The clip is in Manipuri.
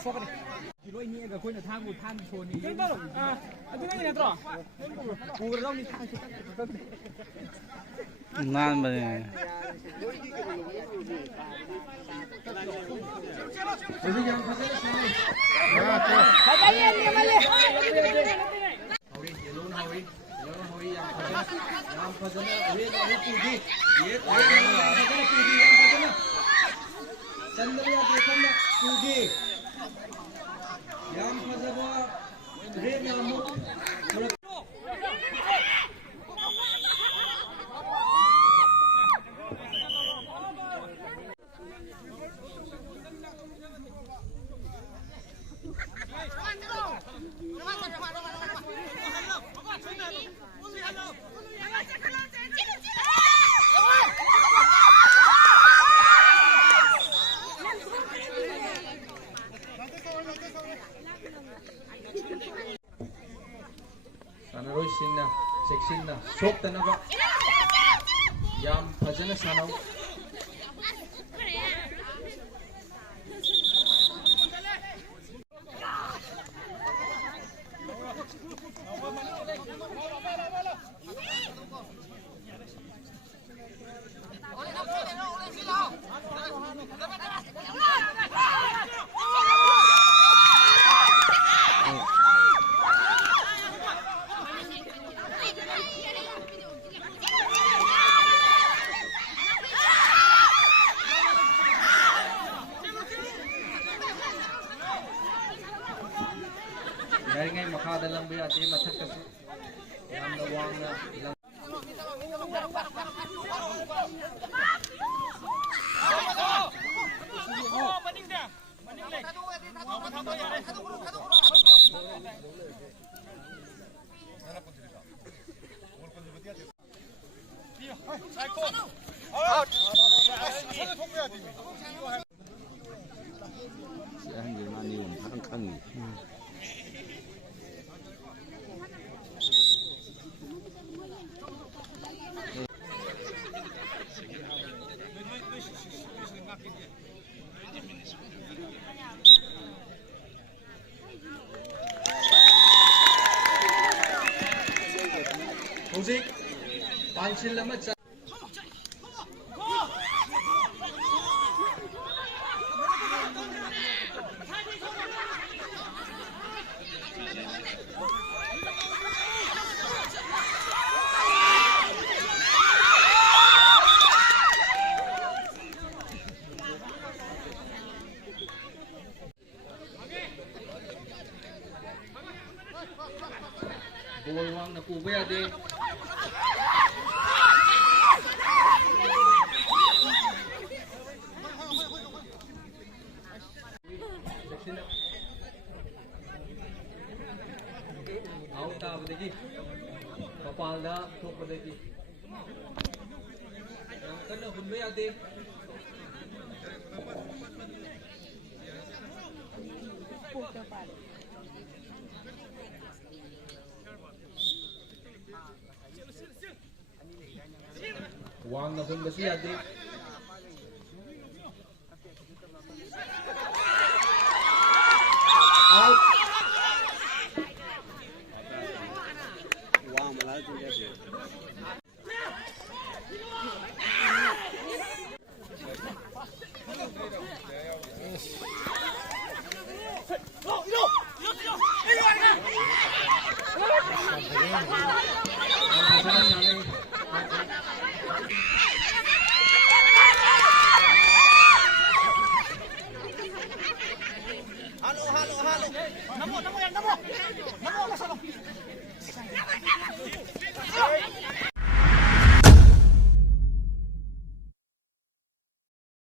소가리 이로이니 그 거기는 타고 탄 손이 이거로 어디가 그냥 들어 우리랑 니 타고 난 뭐네 Sina, Sexina, Sok Tanaba, Yam Pajana Sanau. Dari ngay makadalang ba ati matak kasi yang nawang na ilang siang gimana nih kang Musik Pansil Lamat sa Buwang na kubaya din. Out of the gift. Papalda, top of the gift. Yang kena kubaya din. Wang na kung basi adi. Out. Wang malay tu dia. Namo, masalo.